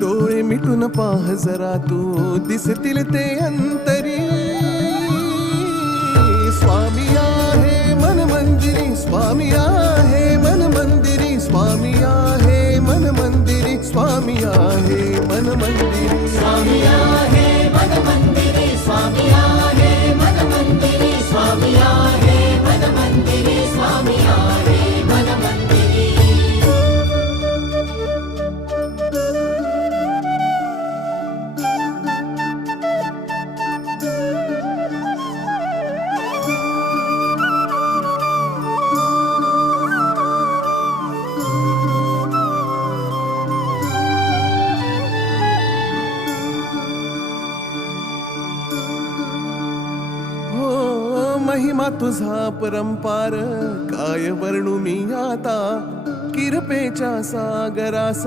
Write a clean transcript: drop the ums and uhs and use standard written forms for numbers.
डोळे मिटून पाह जरा तू दिसतील ते अंतरी. स्वामी आहे मन मंदिरी, स्वामी आहे मन मंदिरी, स्वामी आहे मन मंदिरी, स्वामी आहे मन मंदिरी. स्वामी आहे मन मंदिरी, स्वामी आहे मन मंदिरी, स्वामी आहे मन मंदिरी, स्वामी आहे मन मंदिरी. महिमा तुझा परंपार काय वर्णू मी आता. किरपेच्या सागरास